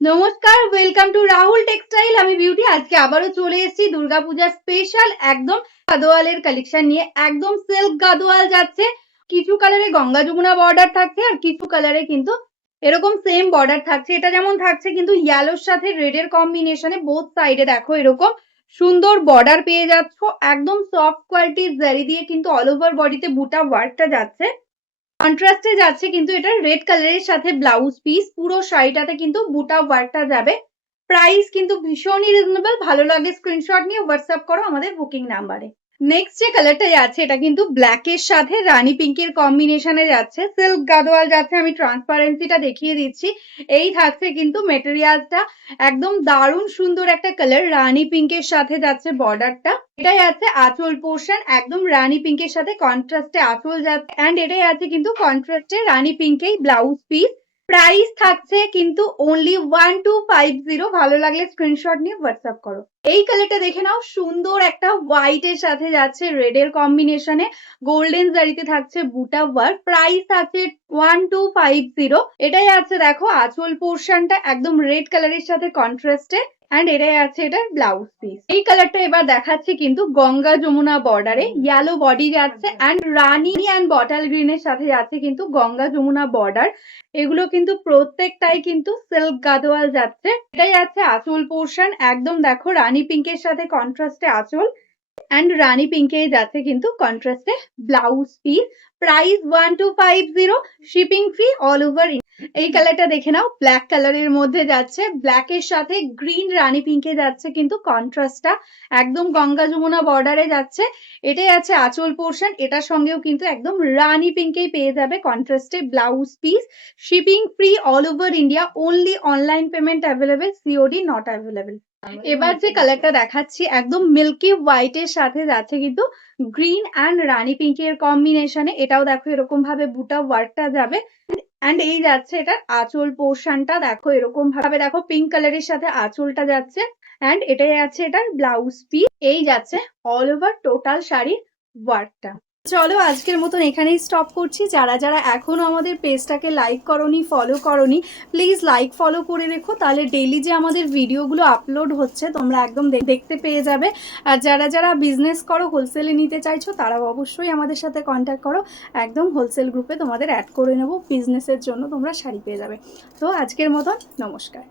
নমস্কার, welcome to Rahul textile. আমি beauty. আজকে আবারও চলে এসেছি দুর্গাপূজার স্পেশাল একদম গাদোয়ালের কালেকশন নিয়ে। একদম সিল্ক গাদোয়াল যাচ্ছে, কিছু কালারে গঙ্গা যমুনা বর্ডার থাকছে আর কিছু কালারে কিন্তু এরকম সেম বর্ডার থাকছে। এটা যেমন থাকছে কিন্তু ইয়েলোর সাথে রেডের কম্বিনেশনে, বোথ সাইডে দেখো এরকম সুন্দর বর্ডার পেয়ে যাচ্ছ। একদম সফট কোয়ালিটির জারি দিয়ে কিন্তু অল ওভার বডিতে বুটা ওয়ার্কটা যাচ্ছে। কন্ট্রাস্টে যাচ্ছে কিন্তু এটা রেড কালারের সাথে ব্লাউজ পিস, পুরো শাড়িটাতে কিন্তু বুটা ওয়ার্কটা যাবে। প্রাইস কিন্তু ভীষণই রিজনেবল। ভালো লাগে স্ক্রিনশট নিয়ে হোয়াটসঅ্যাপ করো আমাদের বুকিং নাম্বারে। নেক্সট যে কালারটা যাচ্ছে এটা কিন্তু ব্ল্যাক এর সাথে রানী পিঙ্কের কম্বিনেশনে যাচ্ছে, সিল্ক গাদোয়াল যাচ্ছে। আমি ট্রান্সপারেন্সিটা দেখিয়ে দিচ্ছি। এই থাকছে কিন্তু মেটেরিয়ালটা একদম দারুণ সুন্দর একটা কালার, রানী পিঙ্কের সাথে যাচ্ছে বর্ডারটা। এটাই আছে আঁচল পোর্শন, একদম রানী পিঙ্কের সাথে কন্ট্রাস্টে আঁচল যাচ্ছে এন্ড এটাই আছে কিন্তু কন্ট্রাস্টে রানী পিঙ্কেই ব্লাউজ পিস। প্রাইস থাকছে কিন্তু অনলি 1250। ভালো লাগলে স্ক্রিনশট নিয়ে হোয়াটসঅ্যাপ করো। এই কালারটা দেখে নাও, সুন্দর একটা হোয়াইট এর সাথে যাচ্ছে রেড এর কম্বিনেশনে, গোল্ডেন জারিতে থাকছে বুটা ওয়ার্ক। প্রাইস থাকছে 1250। এটাই আছে দেখো আঁচল পোর্শনটা একদম রেড কালারের সাথে কন্ট্রাস্টে এন্ড এটাই আছে এটার ব্লাউজ পিস। এই কালারটা এবার দেখাচ্ছি কিন্তু গঙ্গা যমুনা বর্ডারে, ইয়েলো বডি যাচ্ছে and rani and bottle green এর সাথে যাচ্ছে কিন্তু গঙ্গা যমুনা বর্ডার। এগুলো কিন্তু প্রত্যেকটাই কিন্তু সিল্ক গাদোয়াল যাচ্ছে। এটাই আছে আঁচল পোর্শন, একদম দেখো রানী পিঙ্কের সাথে কন্ট্রাস্টে আঁচল এন্ড রানী পিঙ্কে যাচ্ছে কিন্তু কন্ট্রাস্টে blouse piece. Price 1250, shipping free all over. এই কালারটা দেখে নাও, ব্ল্যাক কালারের মধ্যে যাচ্ছে, ব্ল্যাক এর সাথে গ্রিন রানী পিঙ্কে যাচ্ছে কিন্তু কন্ট্রাস্টটা একদম গঙ্গা যমুনা বর্ডারে যাচ্ছে। এটাই আছে আঁচল পোর্শন, এটার সঙ্গেও কিন্তু একদম রানী পিঙ্কেই পেয়ে যাবে কন্ট্রাস্টে blouse piece. Shipping free all over India, only online payment available, COD not available. এবার যে কালারটা দেখাচ্ছি একদম মিল্কি হোয়াইট এর সাথে যাচ্ছে কিন্তু গ্রিন অ্যান্ড রানী পিঙ্কের কম্বিনেশনে। এটাও দেখো এরকম ভাবে বুটা ওয়ার্কটা যাবে এন্ড এই যাচ্ছে এটার আঁচল পোর্শনটা দেখো এরকম ভাবে, দেখো পিঙ্ক কালারের সাথে আঁচলটা যাচ্ছে এন্ড এটাই আছে এটার ব্লাউজ পিস। এই যাচ্ছে অল ওভার টোটাল শাড়ির ওয়ার্কটা। চলো আজকের মতন এখানেই স্টপ করছি। যারা যারা এখনো আমাদের পেজটাকে লাইক করোনি, ফলো করোনি, প্লিজ লাইক ফলো করে রেখো, তাহলে ডেইলি যে আমাদের ভিডিওগুলো আপলোড হচ্ছে তোমরা একদম দেখতে পেয়ে যাবে। আর যারা যারা বিজনেস করো, হোলসেলে নিতে চাইছো, তারাও অবশ্যই আমাদের সাথে কন্ট্যাক্ট করো। একদম হোলসেল গ্রুপে তোমাদের অ্যাড করে নেবো, বিজনেসের জন্য তোমরা শাড়ি পেয়ে যাবে। তো আজকের মতন নমস্কার।